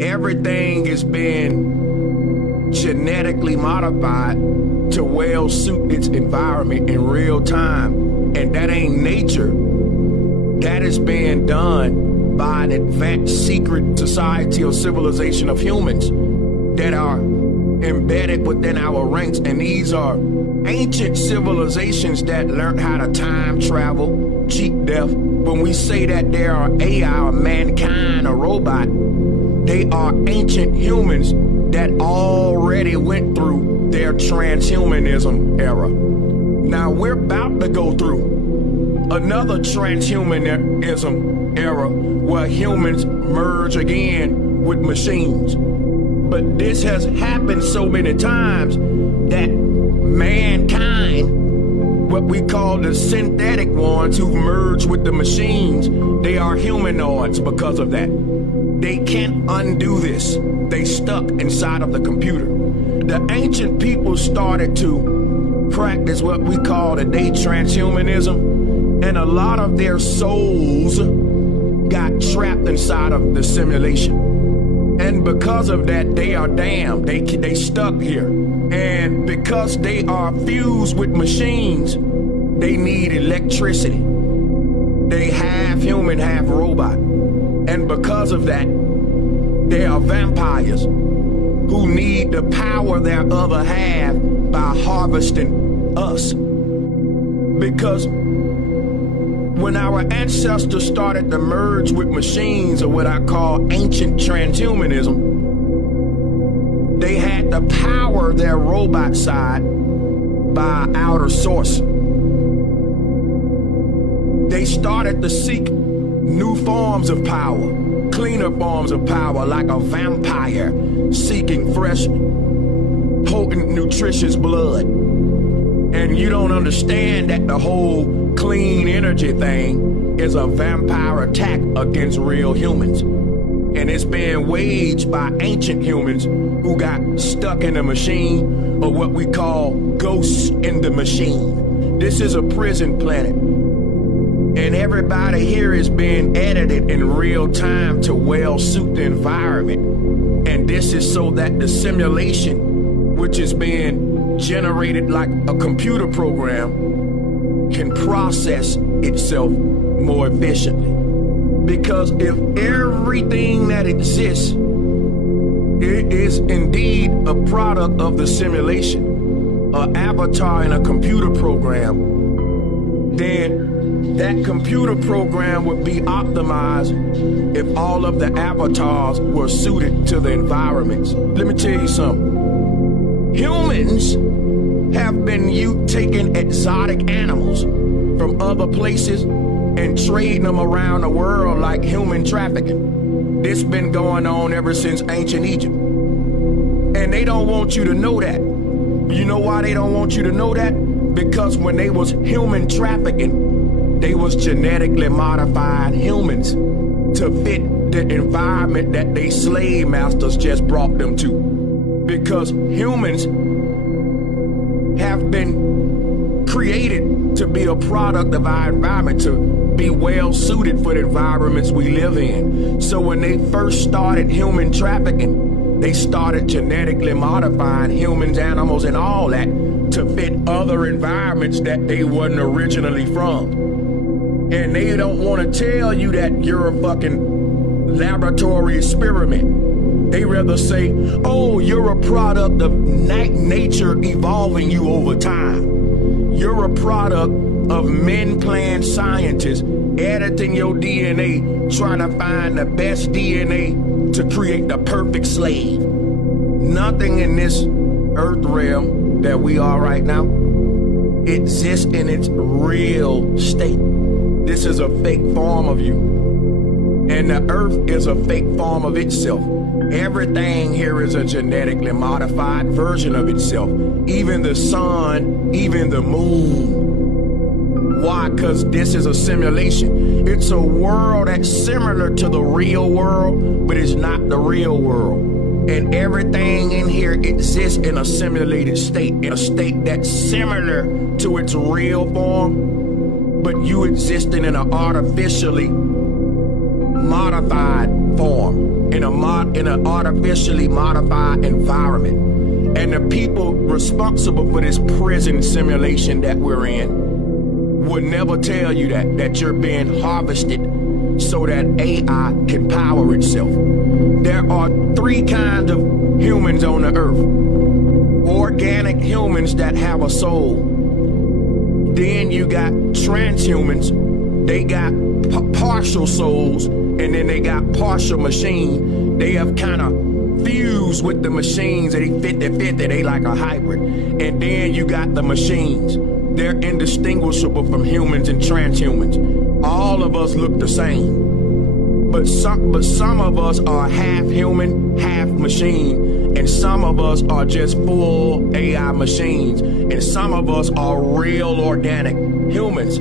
Everything is being genetically modified to well suit its environment in real time. And that ain't nature. That is being done by an advanced secret society or civilization of humans that are embedded within our ranks. And these are ancient civilizations that learned how to time travel, cheat death. When we say that there are AI or mankind or robot, they are ancient humans that already went through their transhumanism era. Now we're about to go through another transhumanism era where humans merge again with machines. But this has happened so many times that mankind, what we call the synthetic ones who've merged with the machines, they are humanoids because of that. They can't undo this. They stuck inside of the computer. The ancient people started to practice what we call today transhumanism, and a lot of their souls got trapped inside of the simulation. And because of that, they are damned. They stuck here. And because they are fused with machines, they need electricity. They half human, half robot. And because of that, they are vampires who need the power their other half by harvesting us. Because when our ancestors started to merge with machines, or what I call ancient transhumanism, they had to power their robot side by outer source. They started to seek new forms of power, cleaner forms of power, like a vampire seeking fresh, potent, nutritious blood. And you don't understand that the whole clean energy thing is a vampire attack against real humans. And it's being waged by ancient humans who got stuck in a machine, or what we call ghosts in the machine. This is a prison planet. And everybody here is being edited in real time to well suit the environment. And this is so that the simulation, which is being generated like a computer program, can process itself more efficiently. Because if everything that exists it is indeed a product of the simulation, an avatar in a computer program, then that computer program would be optimized if all of the avatars were suited to the environments. Let me tell you something. Humans have been taking exotic animals from other places and trading them around the world like human trafficking. This been going on ever since ancient Egypt. And they don't want you to know that. You know why they don't want you to know that? Because when they was human trafficking, they was genetically modified humans to fit the environment that they slave masters just brought them to. Because humans have been created to be a product of our environment, to be well suited for the environments we live in. So when they first started human trafficking, they started genetically modifying humans, animals, and all that to fit other environments that they wasn't originally from. And they don't want to tell you that you're a fucking laboratory experiment. They rather say, oh, you're a product of nature evolving you over time. You're a product of men-planned scientists editing your DNA, trying to find the best DNA to create the perfect slave. Nothing in this earth realm that we are right now exists in its real state. This is a fake form of you. And the earth is a fake form of itself. Everything here is a genetically modified version of itself. Even the sun, even the moon. Why? Because this is a simulation. It's a world that's similar to the real world, but it's not the real world. And everything in here exists in a simulated state, in a state that's similar to its real form, but you existing in an artificially modified form in an artificially modified environment. And the people responsible for this prison simulation that we're in would never tell you that you're being harvested so that AI can power itself. There are three kinds of humans on the earth. Organic humans that have a soul. Then you got transhumans. They got partial souls, and then they got partial machine. They have kind of fused with the machines, and they 50-50. They like a hybrid. And then you got the machines. They're indistinguishable from humans and transhumans. All of us look the same. But some of us are half human, half machine, and some of us are just full AI machines, and some of us are real organic humans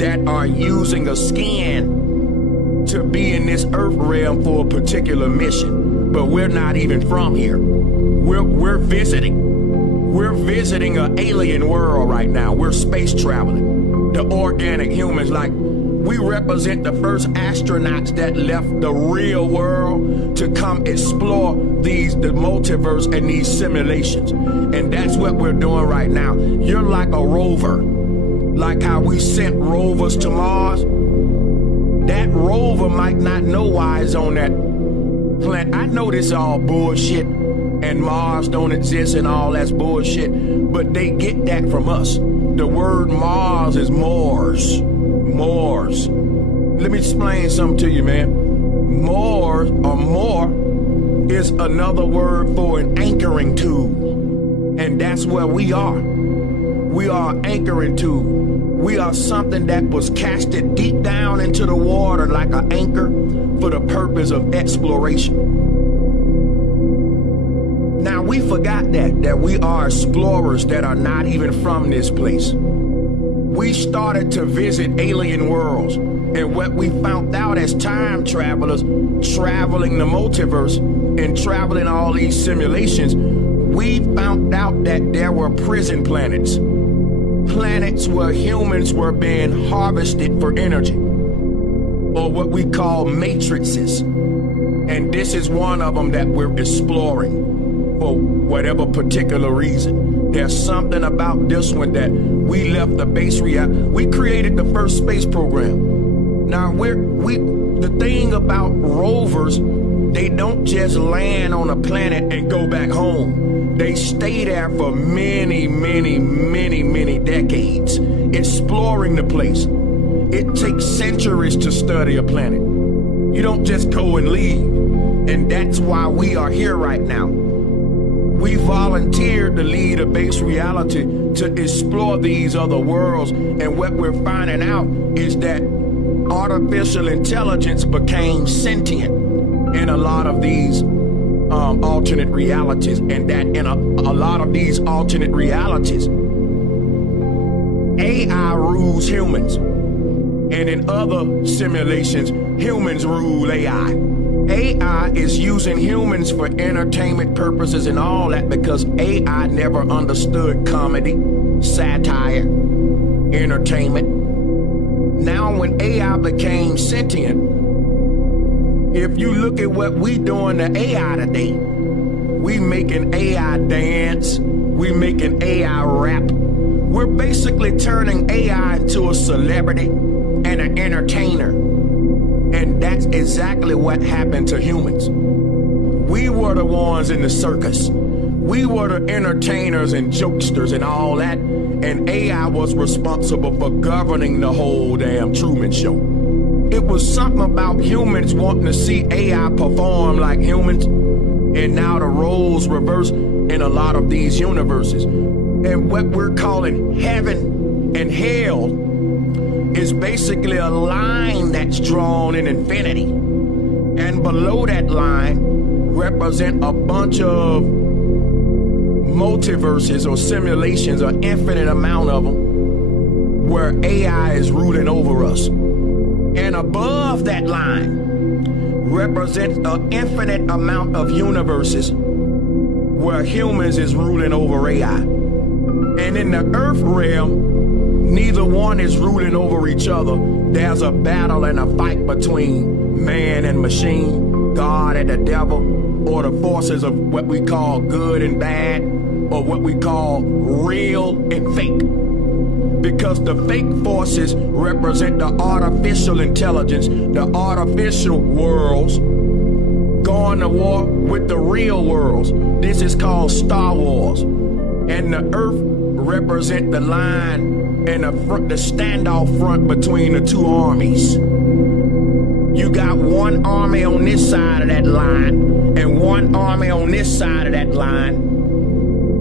that are using a skin to be in this earth realm for a particular mission. But we're not even from here. We're visiting. We're visiting an alien world right now. We're space traveling. The organic humans, like, we represent the first astronauts that left the real world to come explore the multiverse and these simulations. And that's what we're doing right now. You're like a rover. Like how we sent rovers to Mars. That rover might not know why it's on that planet. I know this is all bullshit and Mars don't exist and all that's bullshit, but they get that from us. The word Mars is Mars. Mars. Let me explain something to you, man. Mars, or more, is another word for an anchoring tube. And that's where we are. We are an anchoring tube. We are something that was casted deep down into the water like an anchor for the purpose of exploration. Now, we forgot that we are explorers that are not even from this place. We started to visit alien worlds, and what we found out as time travelers, traveling the multiverse and traveling all these simulations, we found out that there were prison planets. Planets where humans were being harvested for energy, or what we call matrices. And this is one of them that we're exploring for whatever particular reason. There's something about this one that we left the base reality. We created the first space program. Now, the thing about rovers, they don't just land on a planet and go back home. They stay there for many, many, many, many decades, exploring the place. It takes centuries to study a planet. You don't just go and leave. And that's why we are here right now. We volunteered to lead a base reality to explore these other worlds. And what we're finding out is that artificial intelligence became sentient in a lot of these alternate realities, and that in a lot of these alternate realities, AI rules humans, and in other simulations, humans rule AI. AI is using humans for entertainment purposes and all that because AI never understood comedy, satire, entertainment. Now when AI became sentient, if you look at what we doing to AI today, we making AI dance, we making AI rap. We're basically turning AI into a celebrity and an entertainer. And that's exactly what happened to humans. We were the ones in the circus. We were the entertainers and jokesters and all that. And AI was responsible for governing the whole damn Truman Show. It was something about humans wanting to see AI perform like humans. And now the roles reverse in a lot of these universes. And what we're calling heaven and hell is basically a line that's drawn in infinity. And below that line represent a bunch of multiverses or simulations, an infinite amount of them, where AI is ruling over us. And above that line represents an infinite amount of universes where humans is ruling over AI. And in the earth realm, neither one is ruling over each other. There's a battle and a fight between man and machine, God and the devil, or the forces of what we call good and bad, or what we call real and fake. Because the fake forces represent the artificial intelligence, the artificial worlds, going to war with the real worlds. This is called Star Wars. And the earth represent the line and the standoff front between the two armies. You got one army on this side of that line and one army on this side of that line.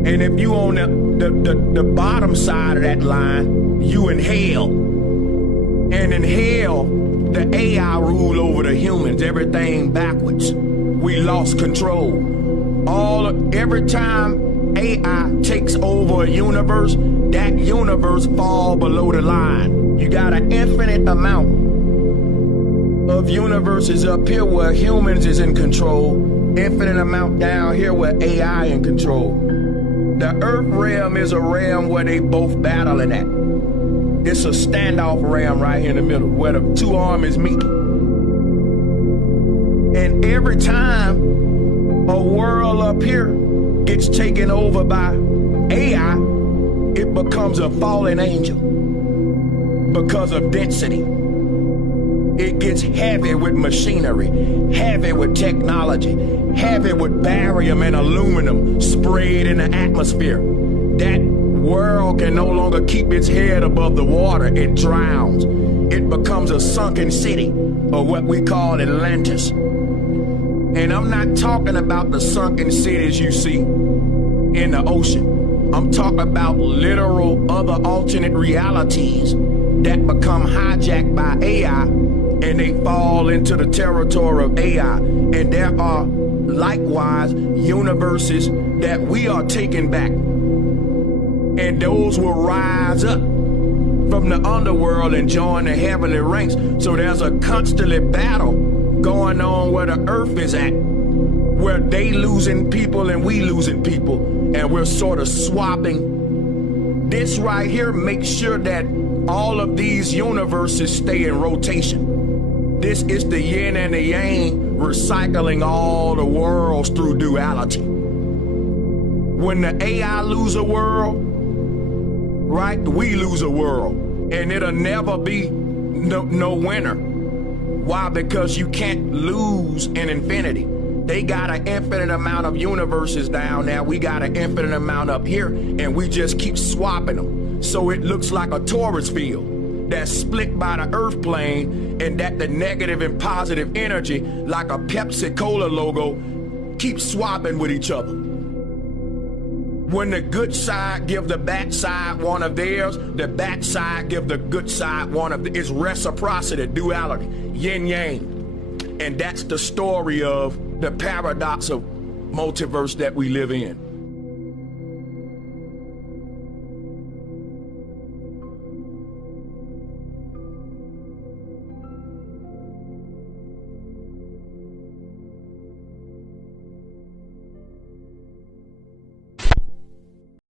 And if you on the bottom side of that line, you in hell. And in hell, the AI rule over the humans, everything backwards. We lost control. Every time AI takes over a universe, that universe fall below the line. You got an infinite amount of universes up here where humans is in control, infinite amount down here where AI in control. The earth realm is a realm where they both battling at. It's a standoff realm right here in the middle where the two armies meet. And every time a world up here gets taken over by AI, it becomes a fallen angel because of density. It gets heavy with machinery, heavy with technology, heavy with barium and aluminum sprayed in the atmosphere. That world can no longer keep its head above the water. It drowns. It becomes a sunken city, or what we call Atlantis. And I'm not talking about the sunken cities you see in the ocean. I'm talking about literal other alternate realities that become hijacked by AI, and they fall into the territory of AI. And there are likewise universes that we are taking back. And those will rise up from the underworld and join the heavenly ranks. So there's a constantly battle going on where the earth is at, where they losing people and we losing people. And we're sort of swapping. This right here makes sure that all of these universes stay in rotation. This is the yin and the yang, recycling all the worlds through duality. When the AI lose a world, right, we lose a world. And it'll never be no winner. Why? Because you can't lose in infinity. They got an infinite amount of universes down there. We got an infinite amount up here, and we just keep swapping them. So it looks like a torus field that's split by the earth plane, and that the negative and positive energy, like a Pepsi Cola logo, keep swapping with each other. When the good side give the bad side one of theirs, the bad side give the good side one of it's reciprocity, duality, yin yang. And that's the story of the paradox of multiverse that we live in.